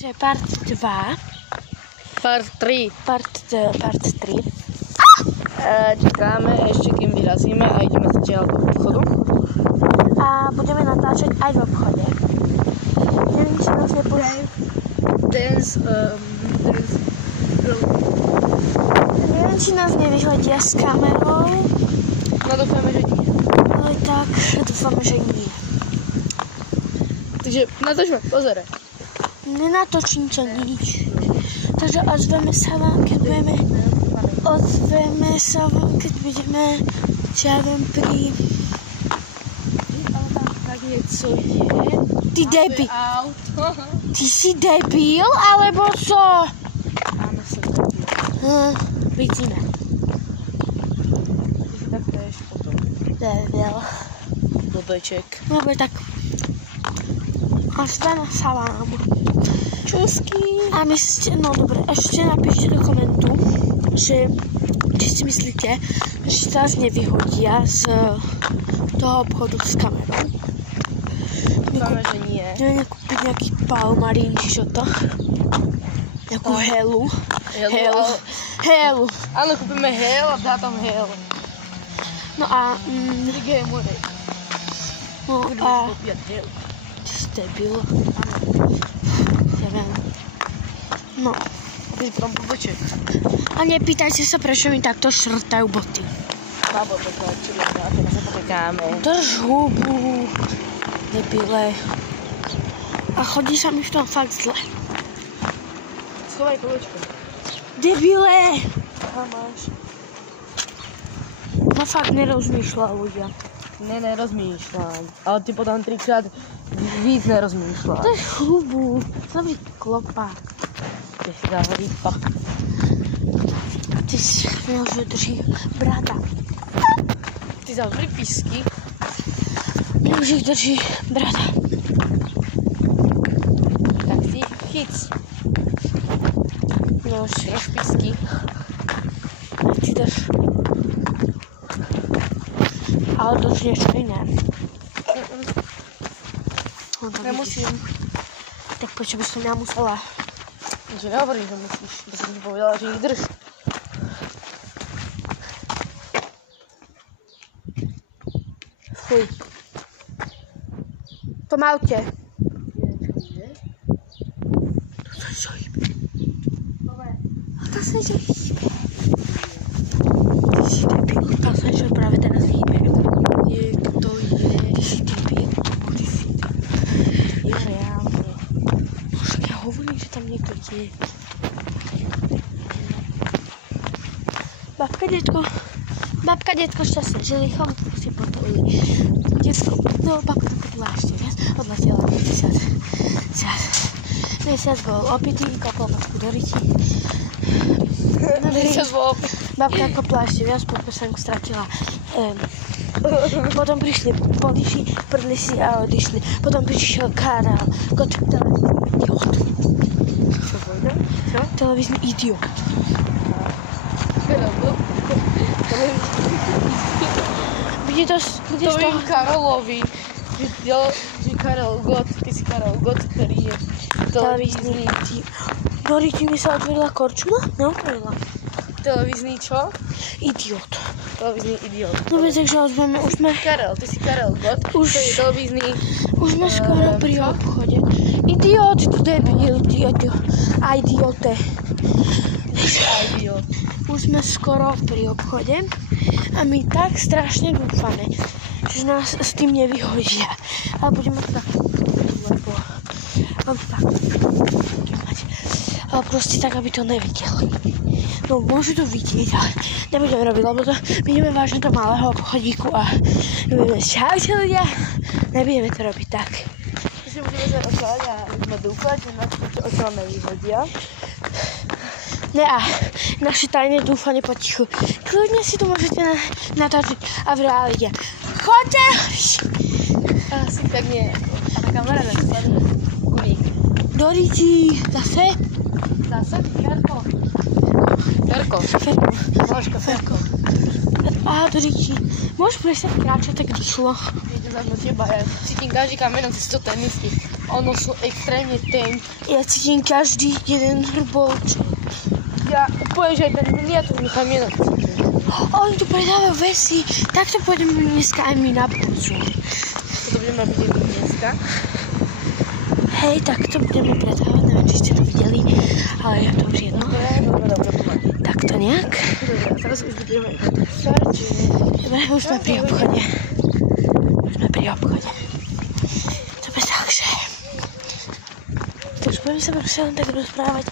Že part 2. Part 3. Part 3. Čakáme ešte, kým vyrazíme a ideme zatiaľ do obchodu. A budeme natáčať aj v obchode. Neviem, či nás nepôjde. Neviem, či nás nevyhledia s kamerou. No dúfame, že nie. Ale tak, dúfame, že nie. Takže natočme, pozeraj. Nenatočím čo nič. Takže ozveme sa vám, keď budeme... Ozveme sa vám, keď budeme, čo ja viem, pri... Tak niečo je. Ty debil. Auto. Ty si debil, alebo čo? Áno, som debil. Vidíme. Tak to je ešte potom. Debil. Blbeček. Dobre, tak... Ozveme sa vám. Čusky. A myslíte, no dobre, ešte napíšte do komentu, že či si myslíte, že sa vás nevyhodia z toho obchodu s kamerou. Dúfame, že nie. Neviem kúpiť nejaký palmarín, či čo to? Nejakú helu. Helu. Áno, kúpime hel a dá tam hel. No a... Lige je more. No Budeme a... si popíjať hel. Ty si debil. Neviem. No. Ty si tam blbeček. A nepýtajte sa, prečo mi takto šrtajú boty. Babo, to čo je na to, sa potekáme. Drž hubu. Debile. A chodí sa mi v tom fakt zle. Schovaj kolečko. Debile! Aha, máš. No fakt nerozmýšľa ľudia. Nerozmýšľam. Ale ty potom 3-krát víc nerozmýšľam. Drž hubu. Zavri klopák. Ty si zavri pak. A ty si chvíľ, že drží brada. Ty zavri písky. Už ich drží brada. Tak si chyc. No už Drž písky. ty drž. Ale drž niečo iné. No, to Nemusím. Tak prečo by som ja musela? Že nehovorím, že musíš. To som ti povedala, že ich drž. Fuj. Pomalte. To sa čo hýbe. A to sa čo hýbe. Ty si debil. To sa čo práve teraz hýbe. Niekto je. Ty si debil. Ty si debil. Je reálne. No však ja hovorím, že tam niekto je. Babka, detko, šťastne, že lichom si potolili. Detko, no babka to podľa ešte viac, odletela mesiac bol opitý, kopol mačku do ryti. Babka kopla ešte viac, potom sa stratila. Potom prišli poliši, prdli si a odišli. Potom prišiel Karel, televízny idiot. Čo povedal? Čo? Televízny idiot. To je Karolovi. Že Karol Gott, ty si Karol Gott, ktorý je televízny. Do ryti mi sa otvorila korčula? Neotvorila. Televízny čo? Idiot. Televízny idiot. Dobre, takže ozveme, už sme... Karel, ty si Karel Gott, to je televízny... Už sme skoro pri obchode. Idiot, tu debil, a idiote. Idiot. Už sme skoro pri obchode a my tak strašne dúfame, že nás s tým nevyhodia. Ale budeme to tak, lebo on tak mať. Ale proste tak, aby to nevideli. No, môžu to vidieť, ale nebudeme robiť, lebo to my ideme vážne do malého obchodíku a budeme čaute ľudia. Nebudeme to robiť tak. My si budeme zarozprávať a budeme dúfať, že nás to o čo nevyhodia. Ne a naše tajné dúfanie potichu. Kľudne si to môžete natáčiť a v realite. Choďte! Asi tak nie. A tá kamera nesleduje. Kulík. Do ryti. Zase? Zase? Ferko. Ferko. Ferko. Á, do ryti. Môžeš prestať kráčať tak rýchlo. Ide za mnou teba, ja cítim každý kamenom cez to tenisky. ono sú extrémne tenké. Ja cítim každý jeden bolček. Ja poviem, že aj ten miniatúrny kamienok cítim. Oni tu predávajú veci, takto pôjdeme dneska aj my na púcu. To budeme robiť dneska. Hej, takto budeme predávať, neviem, či ste to videli, ale ja to už jedno. Dobre, pomaď. Takto nejak. Dobre, a teraz už budeme Dobre, už sme pri obchode. Dobre, takže budeme sa proste len tak rozprávať,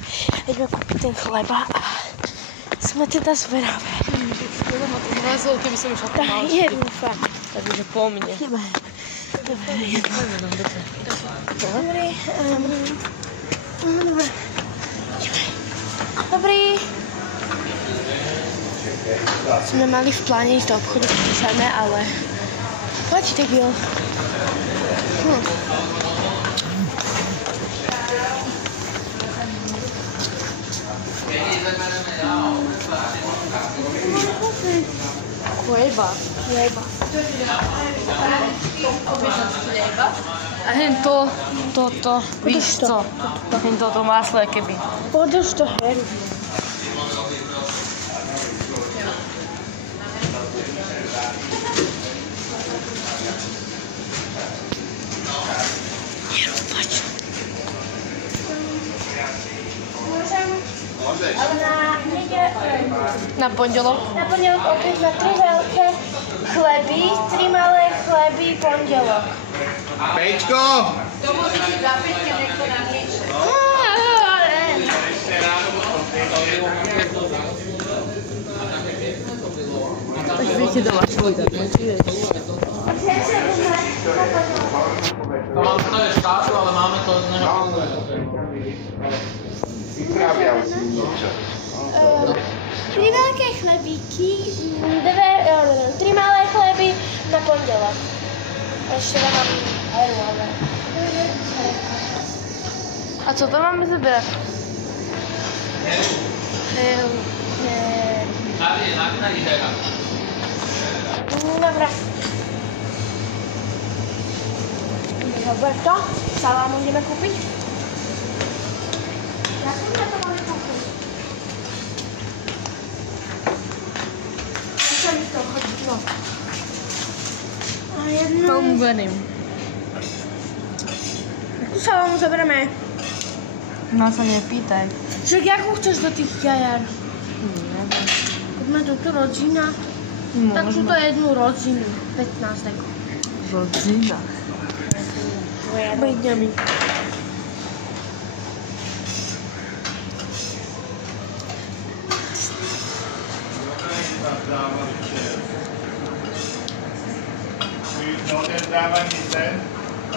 ideme kúpiť ten chleba a sme teda zvedavé. Ja mám to mrazil, keby som išla po malšie. Je, dúfam. Takže po mne. Dobre, jedno. Dobrý. Dobrý. Sme mali v pláne ísť do obchodu písané, ale platí debil. Chleba. A hen toto, víš co? Hen toto maslo je keby. Podrž to heru. Na pondelok? Na pondelok opäť na 3 veľké chleby, 3 malé chleby, pondelok. Pečko! To musíte za 5 niekto na niečo. Tak viete doma svoj tak, čiže... To je štátu, ale máme to z neho. Vypravial si niečo. 3 veľké chlebíky, 3 malé chleby na pondelok. Ešte mám heru, ale... A co tam máme zabrať? Heru. Dobre. Roberto, salám ideme kúpiť? Ja som na to máme kúpiť. Čo mi to chodí? No. A jednu... Tomu vením. Akú salámu zoberieme? No sa nepýtaj. Však jakú chceš do tých jajar? Neviem. Poďme do tu rodzina. Tak sú to jednu rodzinu. 15 deko. Rodzina. Bejdemi.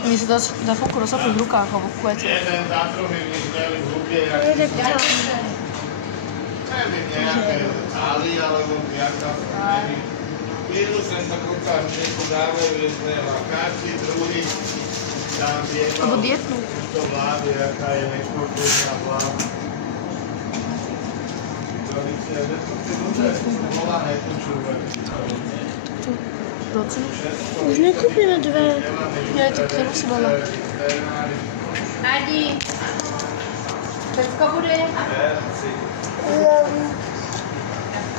Mi se da fuoco lo so più Luca come questo. Jeden za druhým vyzneli v hubie, jak neviem, nejaké ály, alebo nejaká formy. Chvíľu sem sa kúkam, že tu dávajú jedné lakáči, druhý tam Alebo viedol dietnú. to vlády, aká je nekultúrna vláda. Provícia, že to tí ľudia volá nepočúvajú. Už nekúpime dve. Nie, tak to si bola. Adi, všetko bude?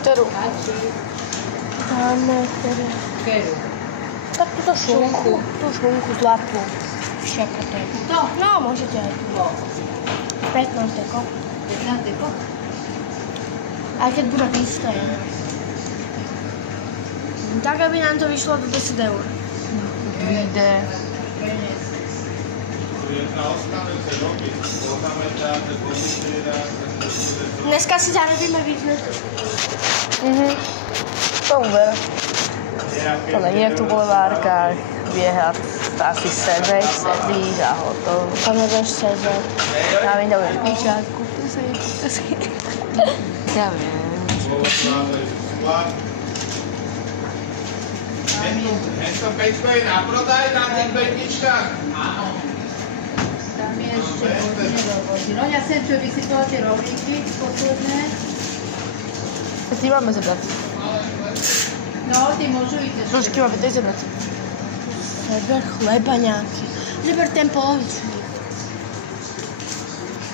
Ktorú? Dáme teda. Keru. Tak túto šunku. Tú šunku zlatú. Všaká to je. To? No, môžete aj. 15 deko. 15 deko? Aj keď bude isté. Tak, aby nám to vyšlo do 10 eur. Vyjde. Dneska si zarobíme biznes. Tomu ver. To není jak tu bulvárkách běhat. Asi sedíš a hotovo. A nebudeš sedět. Já vím, nebudeš píčat, kupte si. Já vím. Hento pečko je na prodaj na tých bedničkách? Áno. Tam je ešte hodne do vody. No ja sem, čo vysypala tie rohlíky posledné. Tak ty máme zebrať. No, ty môžu ísť ešte. Trošky máme tej zebrať. Zeber chleba nejaký. Zeber ten polovičný.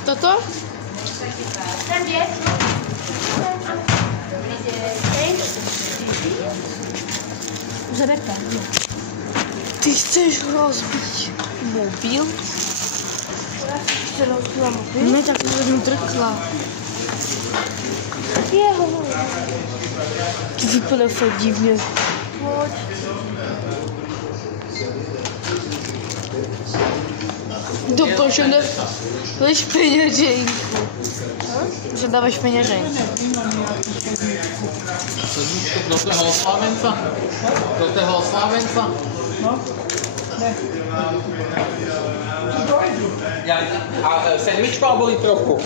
toto? Ten bieg. Zaberka. Ty chceš rozbiť mobil? Chceš rozbila mobil? No tak to som drkla. Jeho. Ty vypadá fakt divne. Poď. Dopo, že dávaš peňaženku. Že dávaš peňaženku. Sedmičku do toho oslávenca? Do toho oslávenca? No. Ne. A sedmičku alebo litrovku?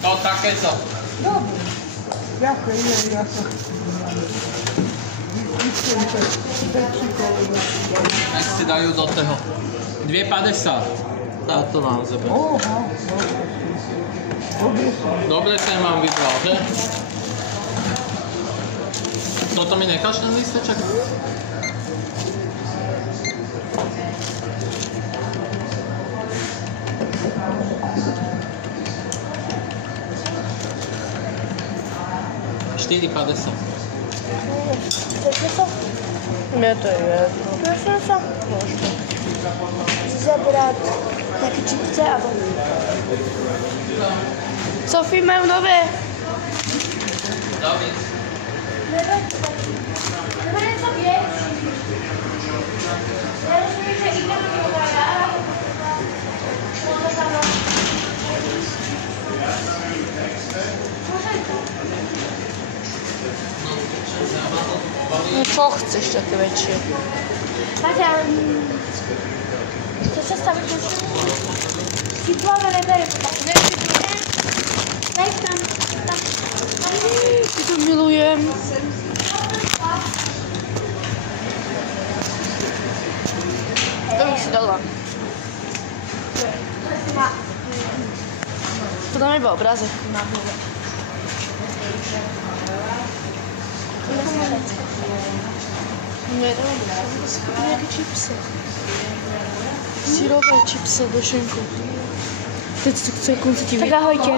To takéto. Dobre. Ďakujem, ja som. Nech si dajú do toho. 2,50. Táto nám zoberiem. Dobre, ten mám vybral, že? Toto mi necháš ten lísteček? $4,50. Chceš to? Mne to je jedno. Prosím sa. Môžete. Zabrať také čipce alebo... Sofie, majú nové. David. Nebo něco větší. Já rozumím, že i tam pokládá. No čo chceš také väčšie? Máte, to se staví do si pláva nebere, tak daj tam. Ja to milujem. To bych si dala. To dám iba obrázek. Nie, dám nejaké čipsy. Syrové čipsy do šenku. Teď to chce konci ti Tak ahojte.